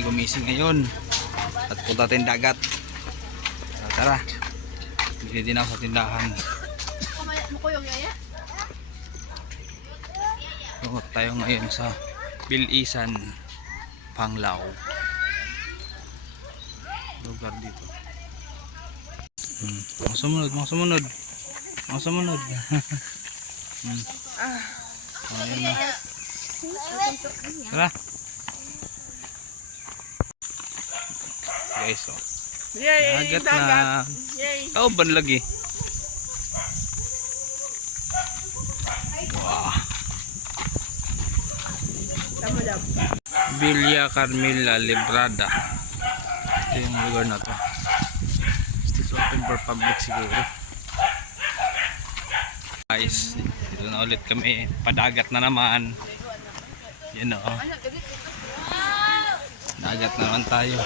ay gumising ngayon at punta tayong dagat. Tara, bili din ako sa tindahan. Tungot tayo ngayon sa Bilisan, Panglao. Lugar dito. Mga sumunod. Ayan na. Tara. Guys, oh. Dagat na. Oh, banlag eh. Wow. Villa Carmela Librada. Ito yung lugar na to. It is open for public siguro. Guys, dito na ulit kami. Padagat na naman. Yan o. Dagat na naman tayo.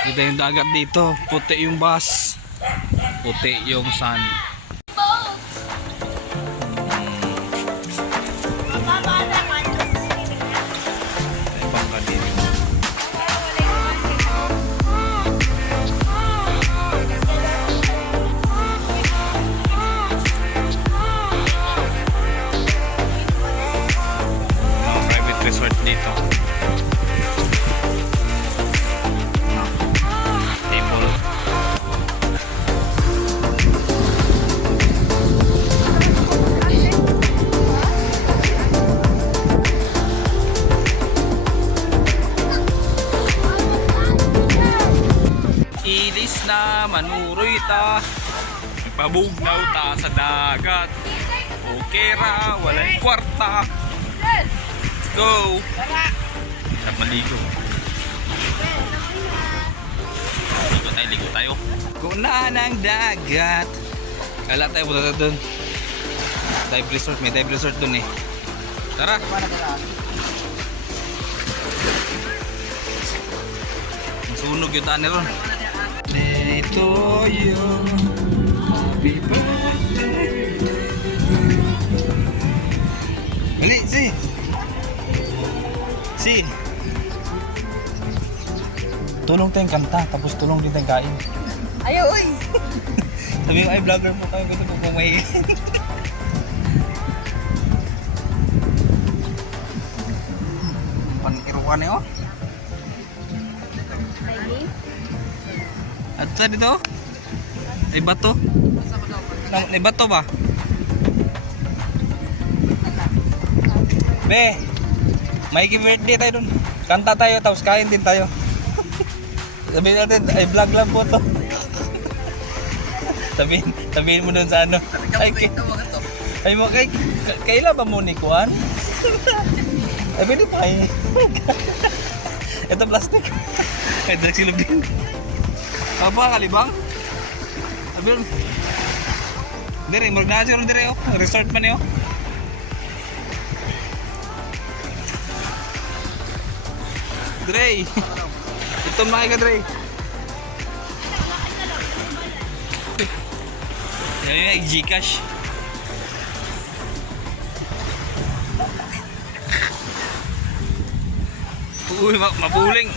Dito yung dagat dito. Puti yung bus. Puti yung sun. Resort dito. Table. Ilis na manuroy ta. Pabugnaw ta sa dagat. Okay ra, walang kwarta. Go! Sarap maligo. Ligo tayo. Kuna ng dagat. Kala tayo punta doon. Dive resort. May dive resort doon eh. Tara! Masunog yung taan ron. Ito yung happy birthday. Mali, Si tulong tayong kanta, tapos tulong din tayong kain. Ayaw, uy! Sabi ko, ay vlogger po tayo, gusto po pumayin. Panikiruan eh, oh. At sa dito? Ay bato? Ay bato ba? Be! May birthday tayo dun. Kanta tayo tapos kain din tayo. Sabihin natin, ay vlog lang po to. Sabihin mo dun sa ano. Ay mo kaila ba mo ni Kuan? Ay pwede pa eh. Ito plastic. Ay dragsilog din. Apa kalibang? Sabihin. Dire, magdaan siya rin dire oh. Resort man eh oh. Dre, ito mga ka Dre. Yan yung Gcash. Uy, mapuling.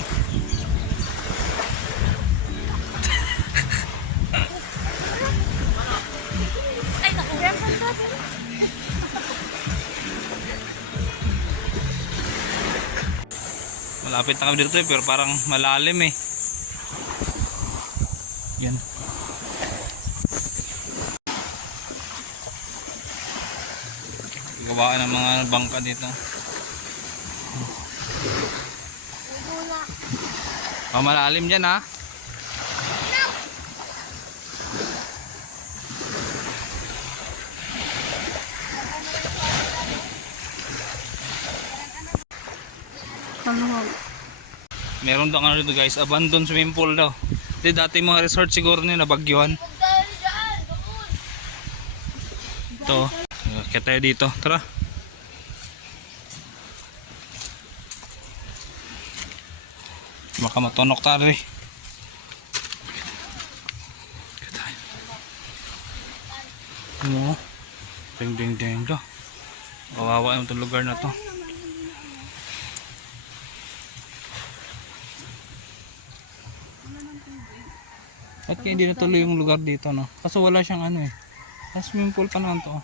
Malapit na kami dito pero parang malalim eh. Yan. Gawaan ng mga bangka dito. Malalim dyan ha. Meron daw ano dito guys, abandoned swimming pool daw. Di dati mga resort siguro nila nabagyuhan. Ito, kaya tayo dito, tara. Baka matonok tayo eh. Ano? Ding ding ding daw. Kawawa naman itong lugar na to. At kaya hindi natuloy yung lugar dito, no? Kaso wala siyang ano eh. Swimming pool pa naman to.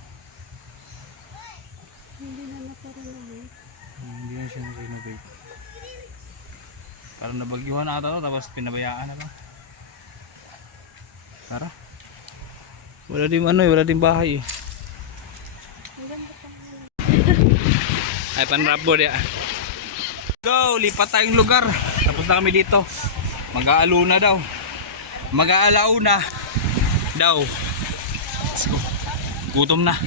Hindi na siya na-renovate. Parang nabagyuhan na ata to, tapos pinabayaan na lang. Tara. Wala din ano eh, wala din bahay eh. Ay, panrabo dia. Go, lipat tayong lugar. Tapos na kami dito. Mag-aaluna daw. Mag-aalauna daw. Let's go. Gutom na.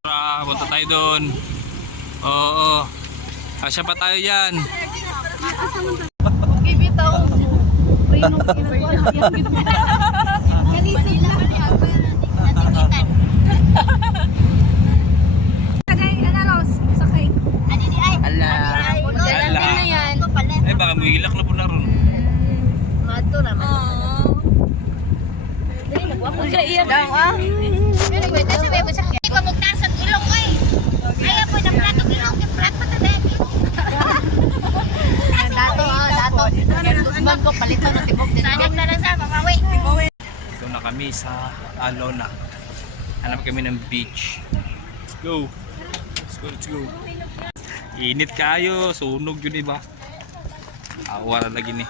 Tara, punta tayo doon. Oo. Kasya pa tayo yan. Bibitaw. Kalisig lang. Ay, baka mahilak na po na ron. Mato naman. Kaiyak daw ah. Pero wait, kasi may gusto ko magtasag ilong ko eh. Ayaw po ng plato ilong, yung plato ta din. Dato ah, dato. Tutban ko palito ng tibok din. Sanap na lang sa mamawi. Ito na kami sa Alona. Hanap kami ng beach. Let's go. Let's go, let's go. Init kayo, sunog yun iba. Awara lagi nih.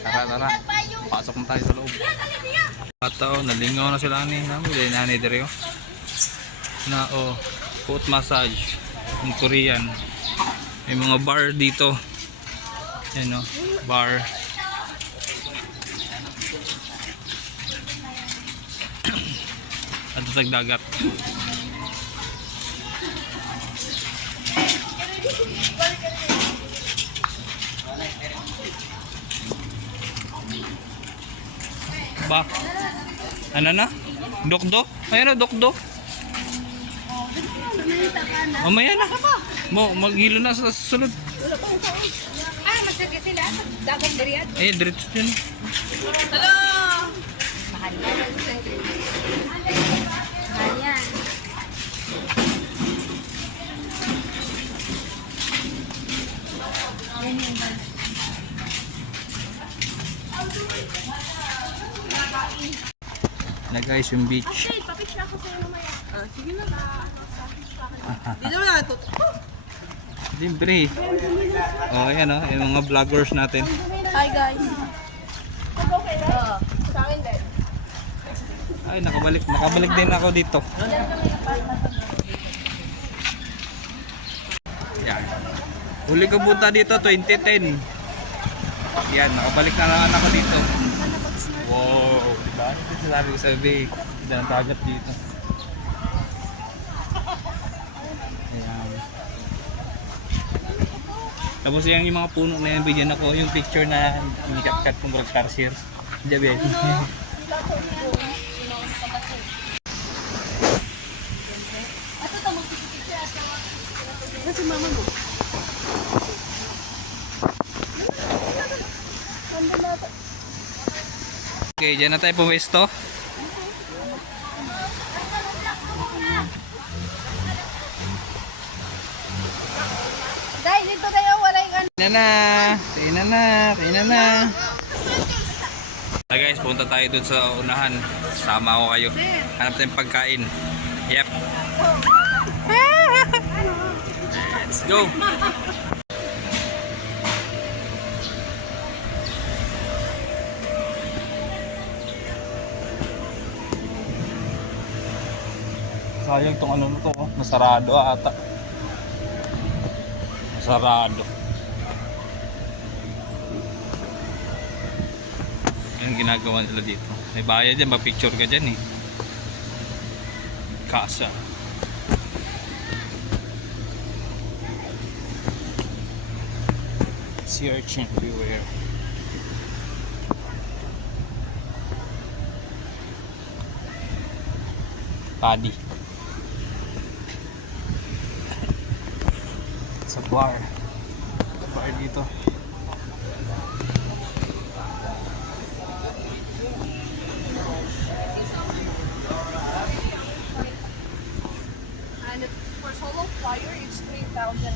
Tara, pasok na tayo sa loob. Ataw, nalingaw na sila ni namin, dahil nanay dere na foot massage ng Korean. May mga bar dito. Yan o, bar. At tagdagat. Ba? Ano na? Dokdo? Ayan na, dokdo. Mamaya na. Maghilo na sa susunod. Ah, magsige sila sa dagang diriad. Eh, diretso dyan. Hello. Mahal yan. Na guys, yung beach. Okay, papicture ako sa'yo mamaya. Sige na. Dito na ito. Libre. Oh, ayan oh, yung mga vloggers natin. Hi guys. Okay na? Sa akin din. Ay, nakabalik din ako dito. Yan. Huli ko punta dito 2010. Yan, nakabalik na naman ako dito. Wow, diba? Ito sabi ko sa bay. Hindi na tagat dito. Ayan. Tapos yung mga puno na yan, bigyan ako yung picture na inikat-kat kong broadcaster. Diyan. Kasi mama mo. Okay, dyan na tayo pumesto. Dahil dito tayo wala yung ano. Kainan na. Hey guys, punta tayo dun sa unahan. Sama ko kayo. Hanap tayong pagkain. Yep. Let's go. Sayang tong ano to, nasarado ata. Nasarado. Yung ginagawa nila dito. May bayad dyan, mag-picture ka dyan eh. Kasa. Sea urchin everywhere. Paddy. It's a bar. Bar wire dito. And for solo flyer, it's 3,000.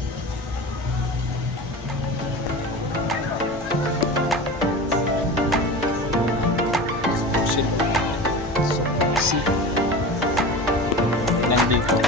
Shit. So, see. Nandito.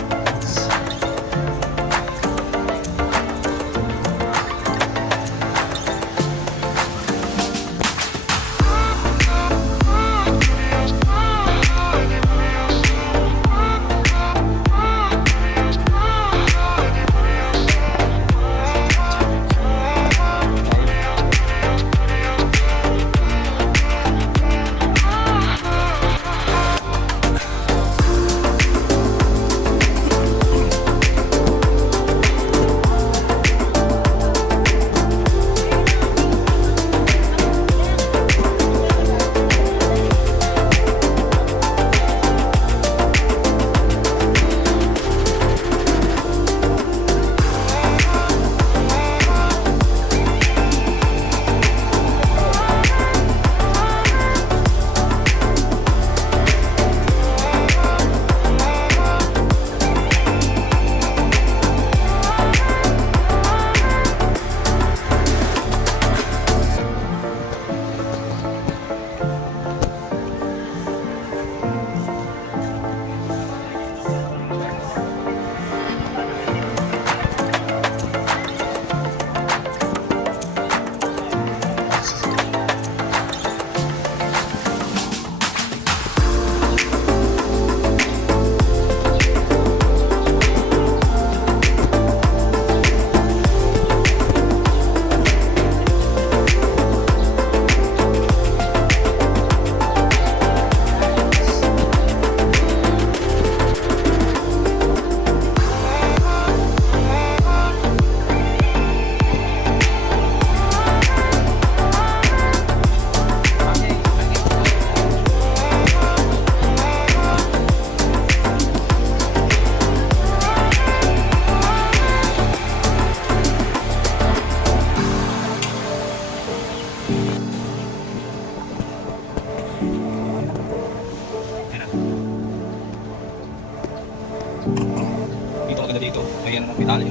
Dito maganda dito. May ano ng pitali.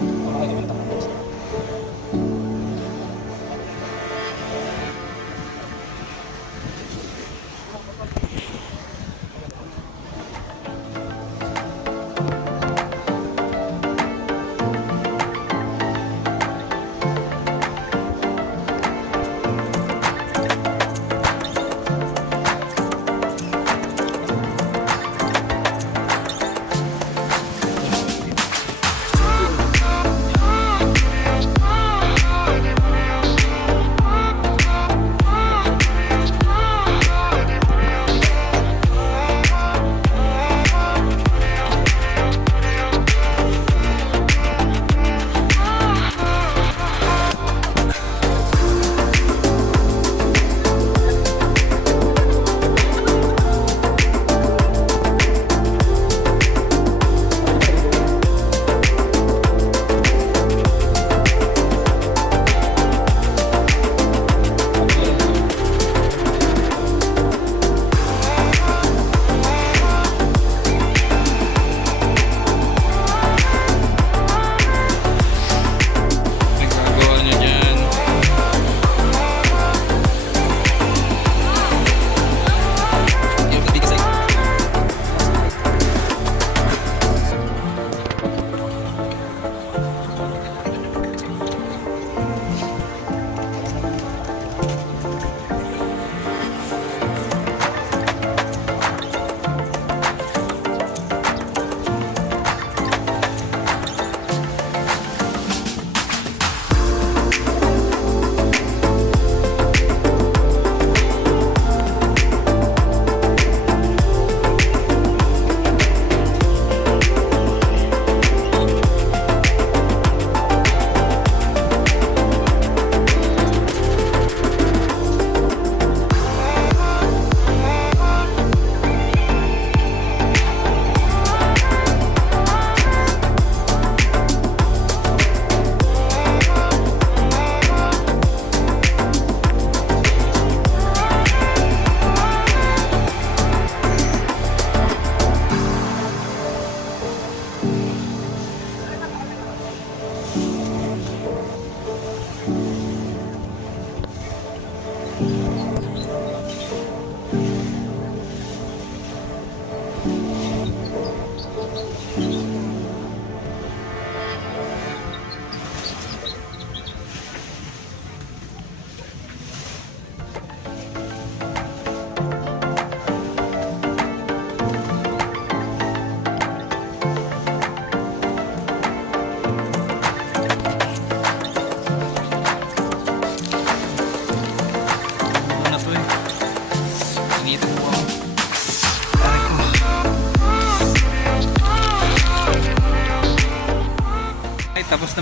Okay, naman tapos.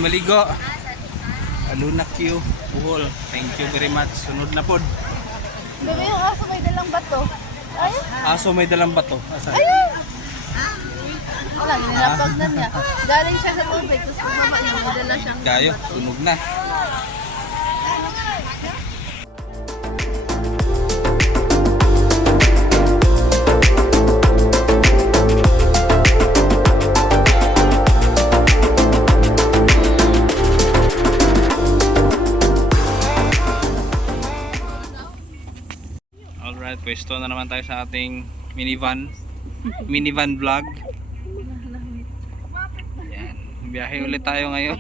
maligo. Aluna Q, Bohol. Thank you very much. Sunod na pod. Bebe, yung aso may dalang bato. Ay, Aso may dalang bato. Asa? ayun! Wala, nilapag na niya. Galing siya sa tubig, tapos pagbaba niya, madala siyang Kayo, sunog na. Alright, pwesto na naman tayo sa ating minivan vlog. Yan, biyahe ulit tayo ngayon.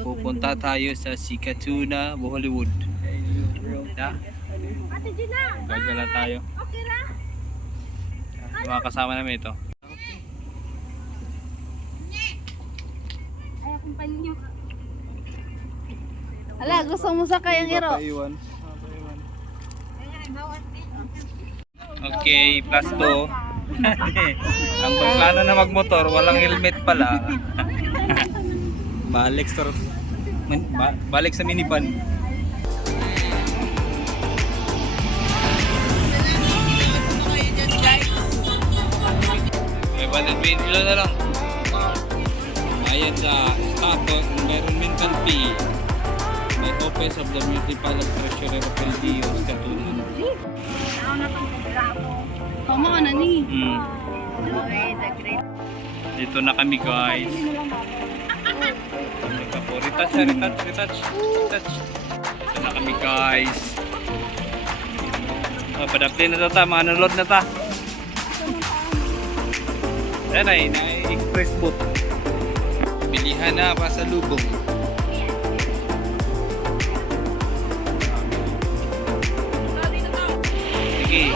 Pupunta tayo sa Sikatuna, Hollywood. Yeah. Gagala tayo. Mga kasama namin ito. Ala, gusto mo sakay ang iro? Okay, plus 2. Ang pagplano na magmotor, walang helmet pala. Balik sa minivan. May 100 kilo na lang. Ayan sa Stato Environmental Fee. May office of the Municipal Treasurer of LGU Sikatuna. Tama ka na ni. Dito na kami guys. Retouch. Dito na kami guys. Padapli na ta, mga nalod na ta. Ayan ay, na-express boat. Bilihan na pa sa lubong. Sige.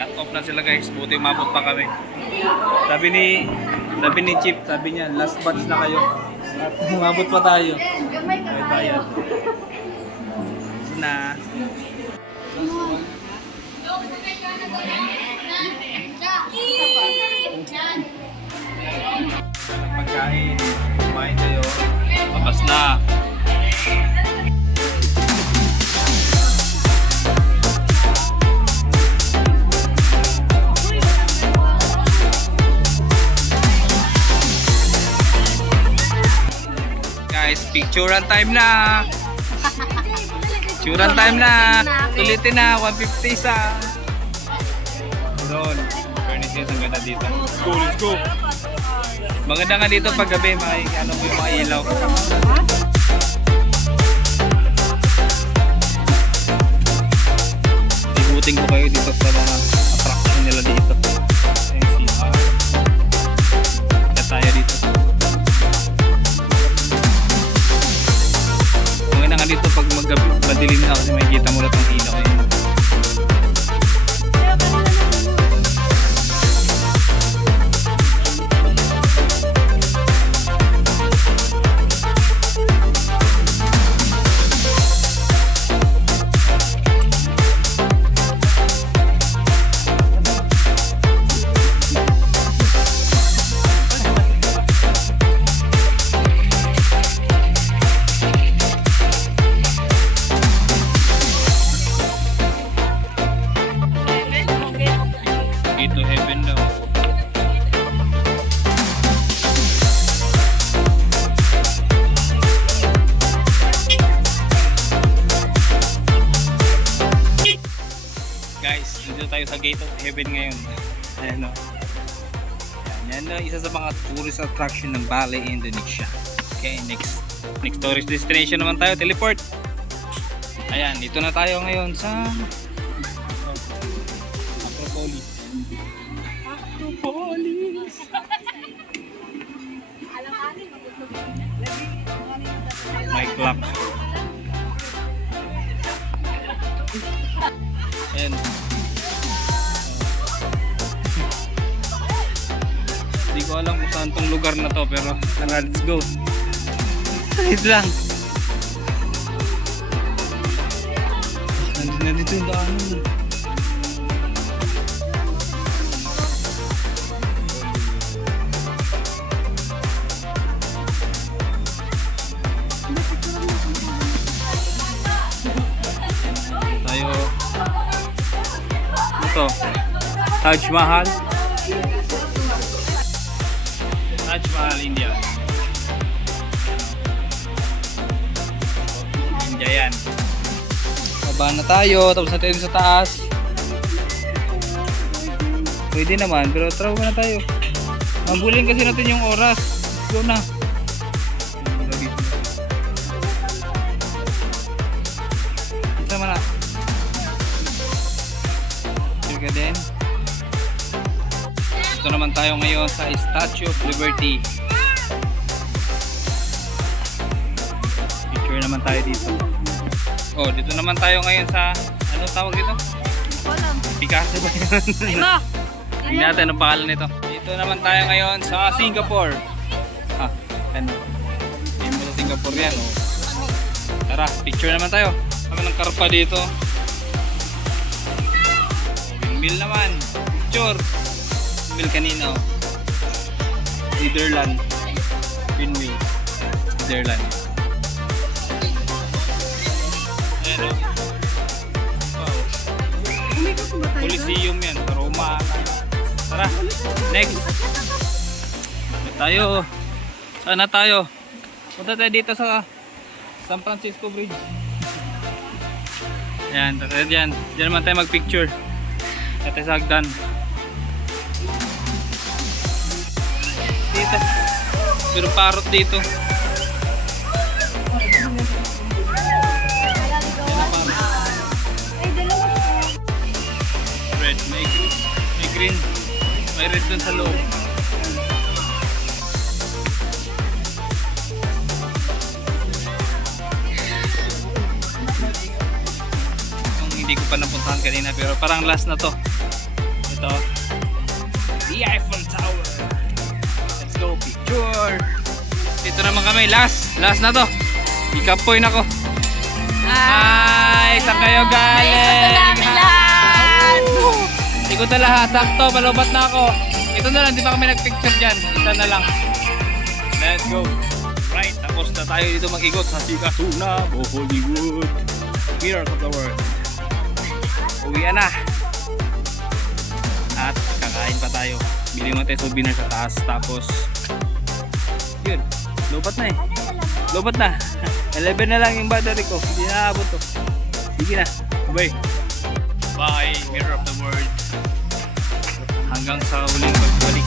Cut off na sila guys, buti umabot pa kami. Sabi ni Chip, sabi niya last batch na kayo. At umabot pa tayo. May bayad. Na. Pagkain, kumain tayo. Labas na. Guys, picturean time na. Picturean time na. Tulitin na, 150 isa. Doon. Furniture ang ganda dito. Let's go. Maganda nga dito pag gabi, may ano mo yung mga ilaw. Ibuting ko kayo dito sa mga attraction nila dito. CR. Kaya tayo dito. Maganda nga dito pag magabi, madilim na kasi makikita mo lahat ng ilaw. Dito heaven daw. Guys, dito tayo sa gate of heaven ngayon. Ayan o. Yan na isa sa mga tourist attraction ng Bali, Indonesia. Okay, next tourist destination naman tayo, teleport. Ayan, dito na tayo ngayon sa Acropolis. may clock. Ayan. Hindi ko alam kung saan tong lugar na to, pero tara, let's go. Wait lang. Nandito yung daanan. Tayo. Ito. Taj Mahal. Taj Mahal, India. India yan. Baba na tayo, tapos natin sa taas. Pwede naman, pero traw na tayo. Mambulin kasi natin yung oras. Let's go na. Isa man na. Sure ka din. Ito naman tayo ngayon sa Statue of Liberty. Picture naman tayo dito. Oh, dito naman tayo ngayon sa, ano tawag dito? Walang. Picasso ba yun? Tingnan natin ang pangalan nito. Dito naman tayo ngayon sa Singapore. Ah, ano? Hindi mo sa Singapore yan, oh. Tara, picture naman tayo. Kami ng karpa dito. Windmill naman. Picture. Windmill kanina, oh. Netherlands. Windmill. Netherlands. Ayan, oh. Wow. Coliseum yan, Roma. Tara, next. Tayo. Saan na tayo? Punta tayo dito sa San Francisco Bridge. Ayan, tara dyan. Diyan naman tayo mag-picture. Ito sa hagdan. Dito. Pero parot dito. Red, may green, may red dun sa loob. Yung hindi ko pa napuntahan kanina, pero parang last na to. Ito, the Eiffel Tower. Let's go picture. Dito naman kami, last na to. Ikapoy na ko. Ay, saan kayo galing? Ikot na lahat, sakto, palubat na ako. Ito na lang, di pa kami nagpicture dyan. Isa na lang. Let's go. Right, tapos na tayo dito mag-ikot sa Sikasuna, Hollywood. Mirror of the world. Uwian na. At kakain pa tayo. Bili mo tayo souvenir sa taas. Tapos, yun, lubat na eh. Lubat na. 11 na lang yung battery ko. Hindi na abot to. Sige na. Bye. Bye, Mirror of the World. Hanggang sa uling pagbalik.